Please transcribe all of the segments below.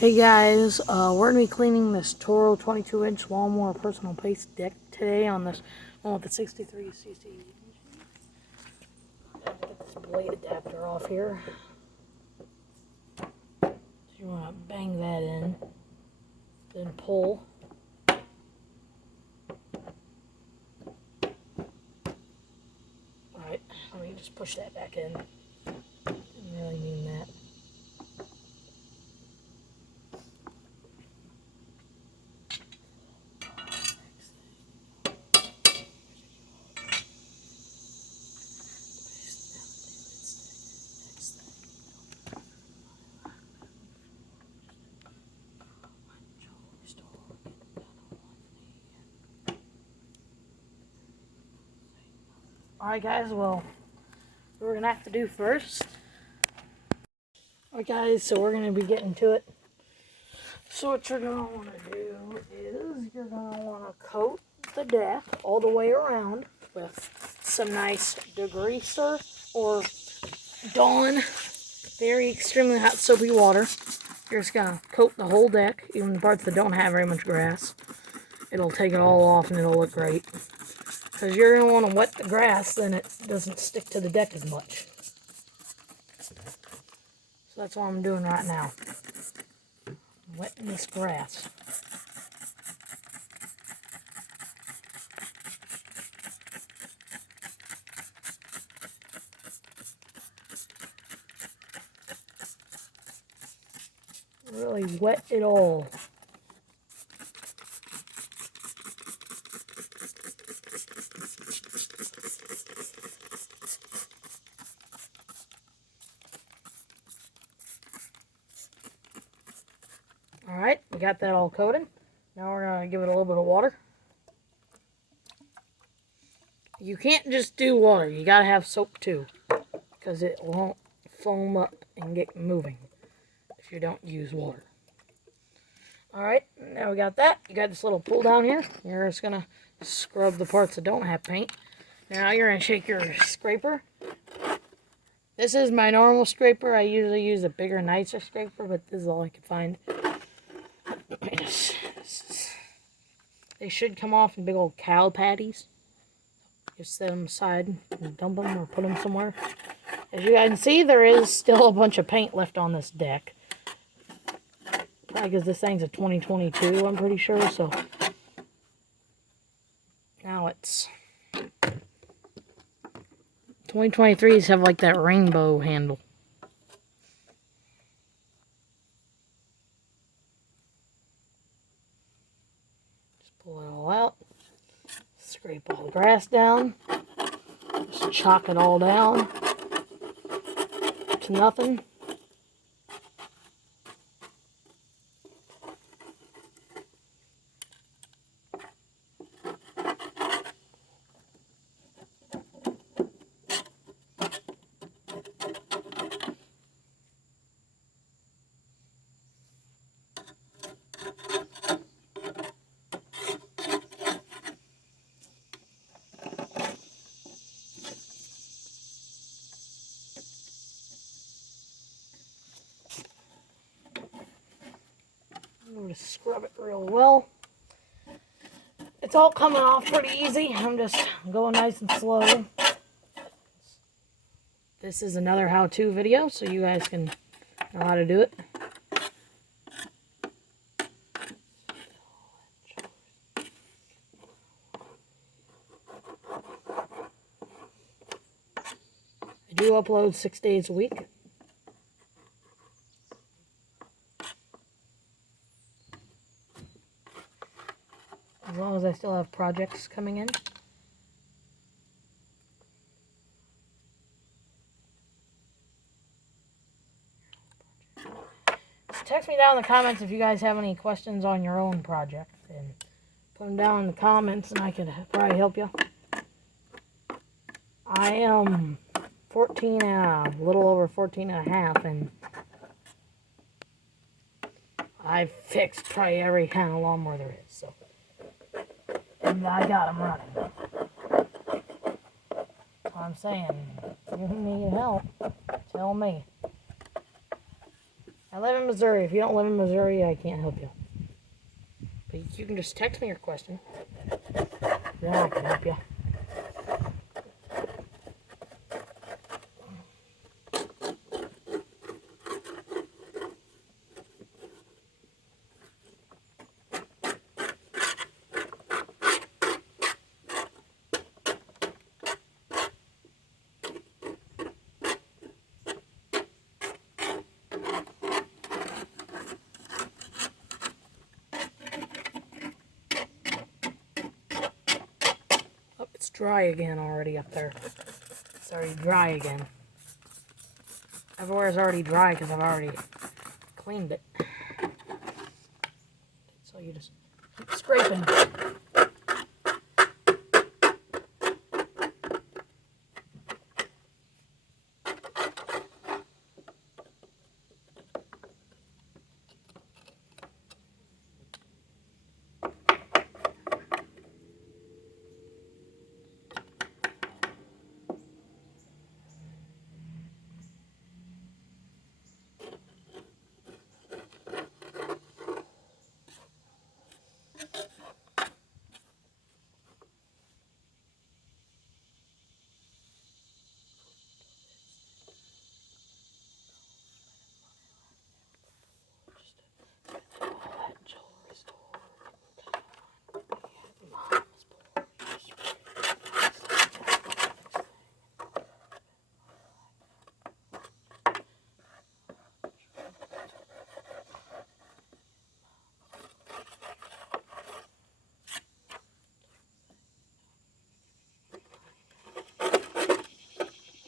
Hey guys, we're going to be cleaning this Toro 22-inch lawnmower personal pace deck today on this one with the 63cc. Get this blade adapter off here. So you want to bang that in, then pull. Alright, let me just push that back in. Didn't really mean that. Alright guys, well, what we're going to have to do first. Alright guys, so we're going to be getting to it. So what you're going to want to do is you're going to want to coat the deck all the way around with some nice degreaser or Dawn very extremely hot soapy water. You're just going to coat the whole deck, even the parts that don't have very much grass. It'll take it all off and it'll look great. Because you're going to want to wet the grass, then it doesn't stick to the deck as much. So that's what I'm doing right now. Wetting this grass. Really wet it all. Alright, we got that all coated. Now we're going to give it a little bit of water. You can't just do water, you got to have soap too, because it won't foam up and get moving if you don't use water. Alright, now we got that. You got this little pull down here. You're just going to scrub the parts that don't have paint. Now you're going to shake your scraper. This is my normal scraper. I usually use a bigger, nicer scraper, but this is all I could find. They should come off in big old cow patties. Just set them aside and dump them or put them somewhere. As you guys can see, there is still a bunch of paint left on this deck. Probably because this thing's a 2022, I'm pretty sure, so. Now it's 2023s have like that rainbow handle. Just pull it all out. Scrape all the grass down. Just chalk it all down to nothing. I'm going to scrub it real well. It's all coming off pretty easy. I'm just going nice and slow. This is another how-to video, so you guys can know how to do it. I do upload 6 days a week. As long as I still have projects coming in. Just text me down in the comments if you guys have any questions on your own project. And put them down in the comments and I could probably help you. I am 14 and a little over 14 and a half, and I've fixed probably every kind of lawnmower there is, so. And I got them running. So I'm saying, if you need help, tell me. I live in Missouri. If you don't live in Missouri, I can't help you. But you can just text me your question. Then I can help you. Oh, it's dry again already up there. It's already dry again. Everywhere is already dry because I've already cleaned it. So you just keep scraping.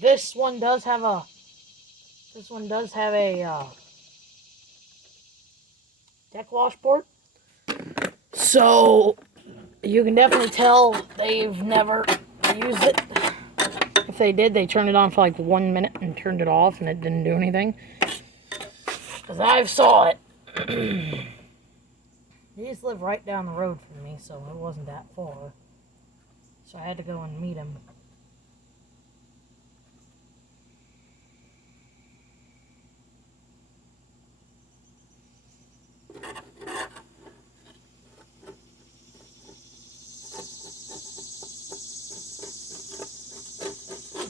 This one does have a deck washboard. So you can definitely tell they've never used it. If they did, they turned it on for like 1 minute and turned it off and it didn't do anything. Because I've saw it. These live right down the road from me, so it wasn't that far. So I had to go and meet him.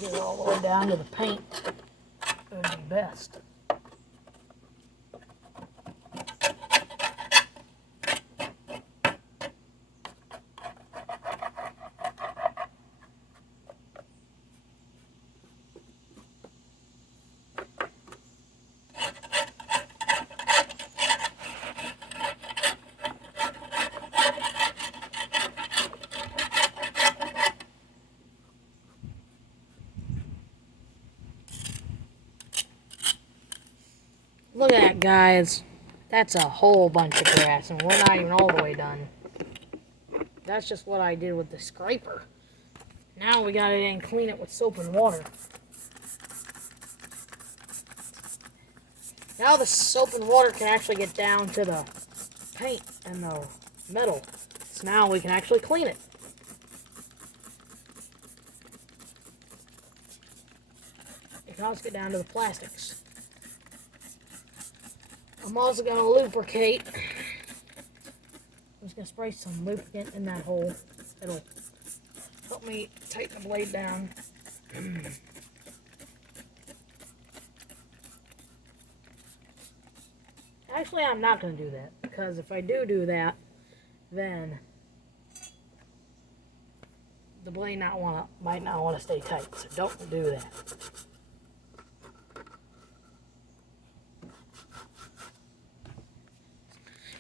Get it all the way down to the paint. It would be best. Look at that, guys. That's a whole bunch of grass, and we're not even all the way done. That's just what I did with the scraper. Now we gotta then clean it with soap and water. Now the soap and water can actually get down to the paint and the metal. So now we can actually clean it. It can also get down to the plastics. I'm also going to lubricate. I'm just going to spray some lubricant in that hole. It'll help me tighten the blade down. Actually, I'm not going to do that, because if I do that, then the blade might not want to stay tight. So don't do that.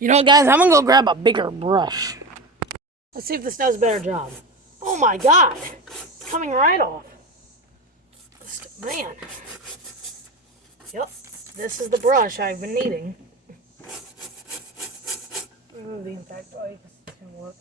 You know what, guys? I'm going to go grab a bigger brush. Let's see if this does a better job. Oh my god! It's coming right off. Man. Yep. This is the brush I've been needing. Remove the impact plate. This can work.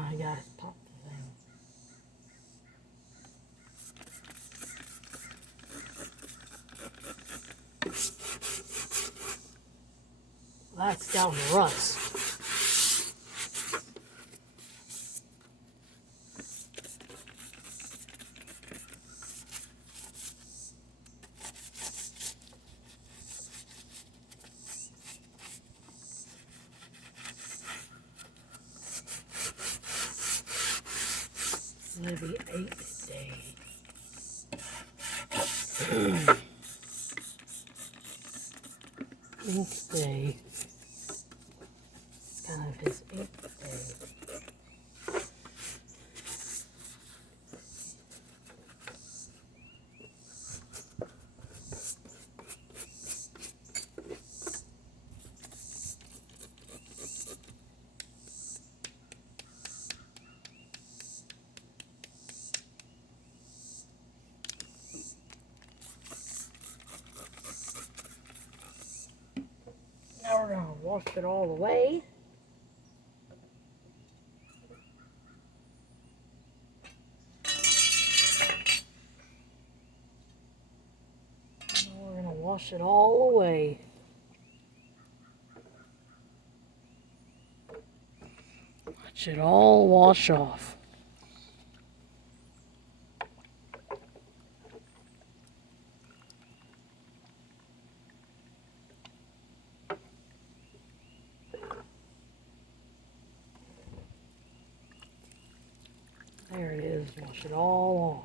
I gotta pop the thing. That's got rust. Maybe 8 today. Ink day. It's kind of his ink day. Now we're going to wash it all away. Now we're going to wash it all away. Watch it all wash off. There it is, wash it all off.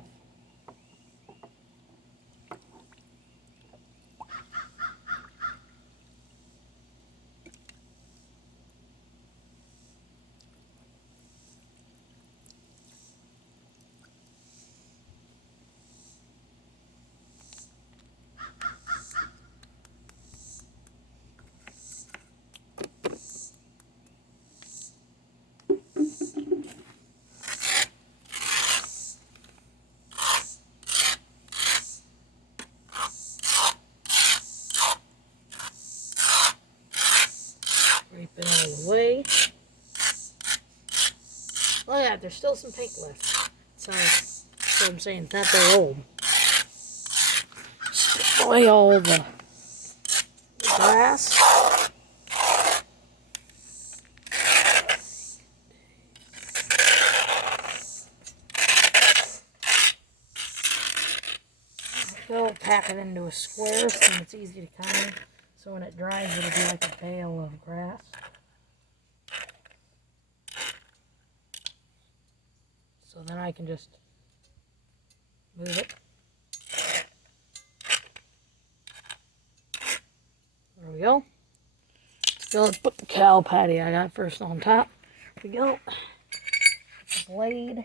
Scrape it all the way. Look at that, there's still some paint left. That's what I'm saying, it's not that old. Scrape away all the grass. Go pack it into a square so it's easy to kind of, so when it dries it'll be like a bale of grass. So then I can just move it. There we go. Let's put the cow patty I got first on top. There we go. The blade.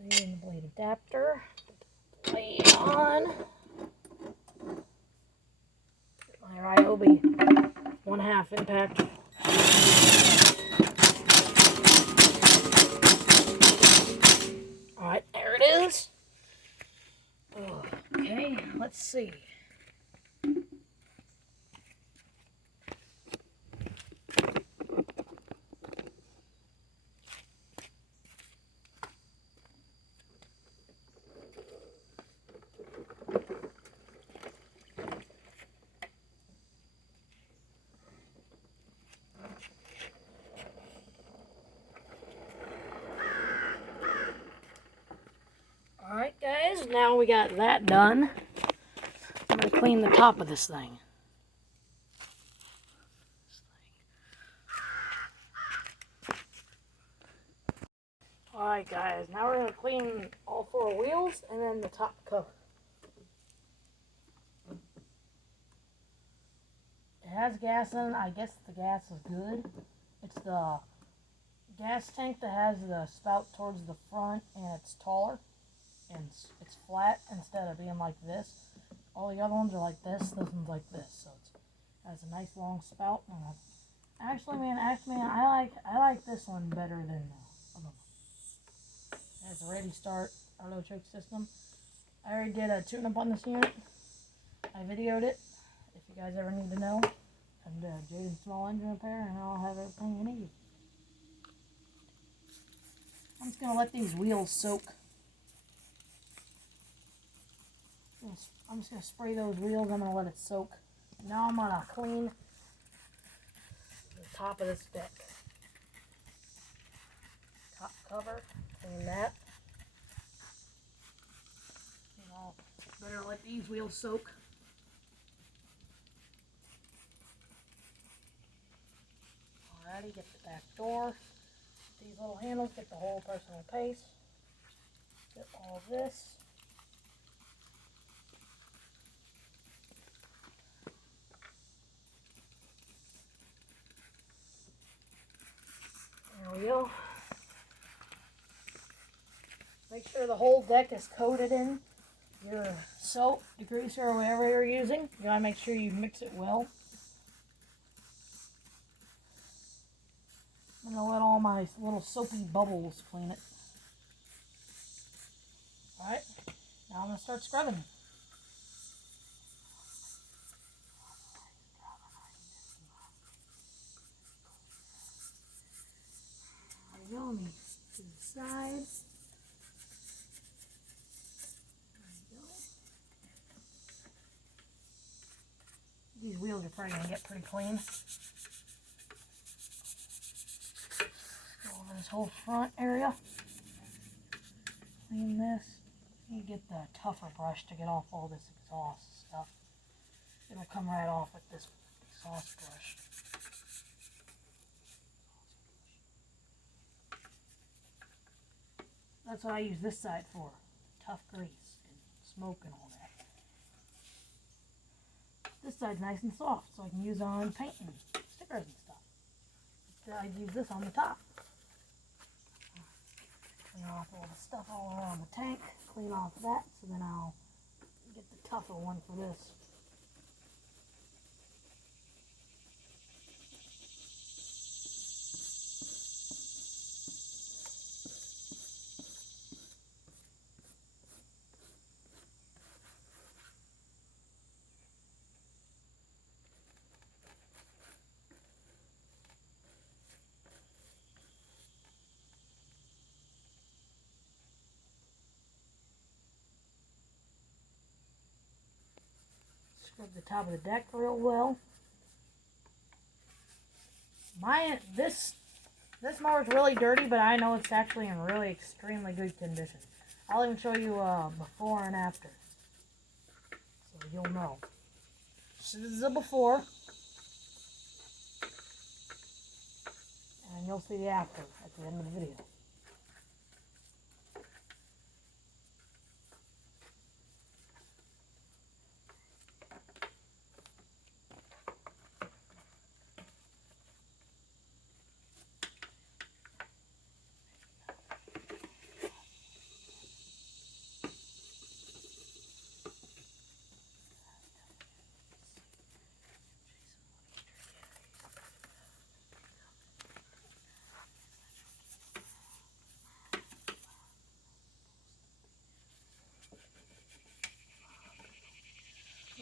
Blade and the blade adapter. Blade on. My Ryobi 1/2 impact. Alright, there it is. Okay, let's see. Alright guys, now we got that done. I'm going to clean the top of this thing. Alright guys, now we're going to clean all 4 wheels and then the top cover. It has gas in it. I guess the gas is good. It's the gas tank that has the spout towards the front and it's taller. And it's flat instead of being like this. All the other ones are like this one's like this. So it has a nice long spout. Actually, man, I like this one better than the other one. It has a ready start auto choke system. I already did a tune-up on this unit. I videoed it. If you guys ever need to know. And Jaden's small engine repair, and I'll have everything you need. just going to let these wheels soak. I'm just going to spray those wheels. I'm going to let it soak. Now I'm going to clean the top of this deck. Top cover, clean that. You know, better let these wheels soak. Alrighty, get the back door. These little handles, get the whole personal pace. Get all this. There we go. Make sure the whole deck is coated in your soap, degreaser, or whatever you're using. You gotta make sure you mix it well. I'm gonna let all my little soapy bubbles clean it. Alright, now I'm gonna start scrubbing. There we go, let me to the side. These wheels are probably gonna get pretty clean. Go over this whole front area. Clean this. You get the tougher brush to get off all this exhaust stuff. It'll come right off with this exhaust brush. That's what I use this side for. Tough grease and smoke and all that. This side's nice and soft, so I can use it on paint and stickers and stuff. I use this on the top. Clean off all the stuff all around the tank. Clean off that, so then I'll get the tougher one for this. Scrub the top of the deck real well. This mower's really dirty, but I know it's actually in really extremely good condition. I'll even show you before and after, so you'll know. So this is a before, and you'll see the after at the end of the video.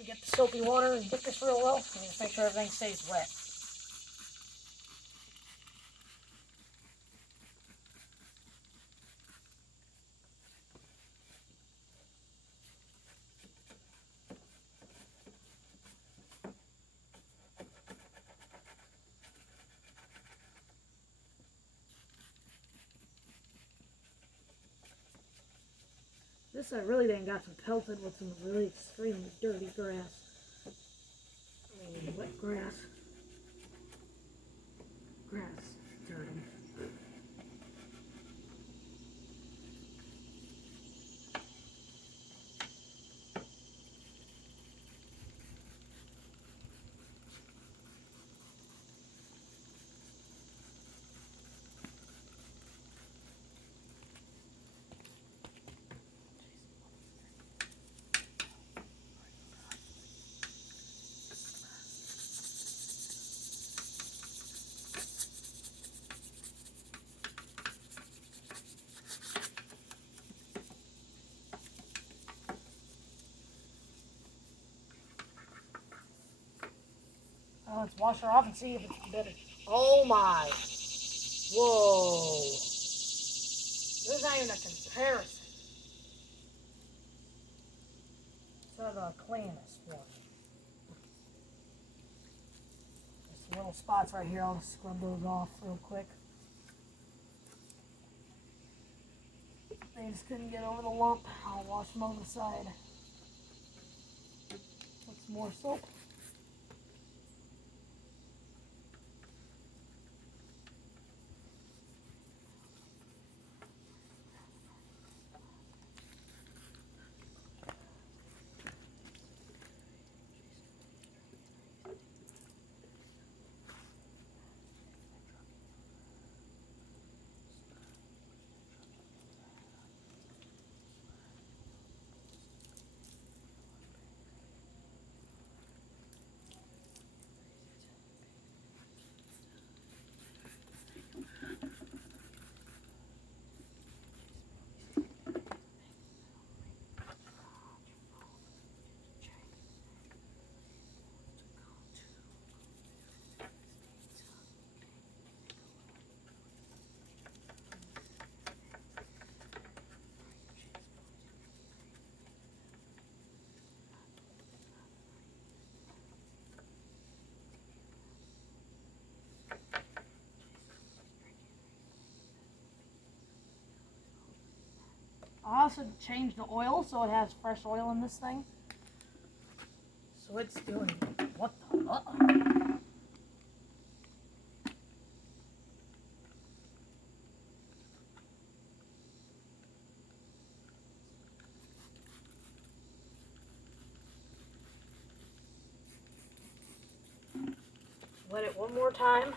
Get the soapy water and get this real well, and just make sure everything stays wet. This side really then got some pelted with some really extremely dirty grass. I mean, wet grass. Grass, dirty. Let's wash her off and see if it's better. Oh my. Whoa. This not even a comparison to the cleanest one. There's some little spots right here. I'll just scrub those off real quick. They just couldn't get over the lump. I'll wash them on the side. Put some more soap. I also changed the oil so it has fresh oil in this thing. So it's doing what the Wet it one more time.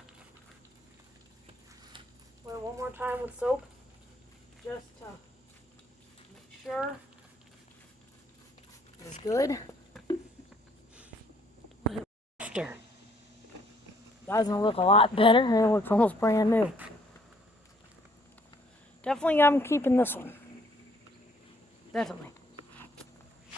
Wet it one more time with soap just to make sure it's good. After. That's gonna look a lot better. It looks almost brand new. Definitely I'm keeping this one. Definitely.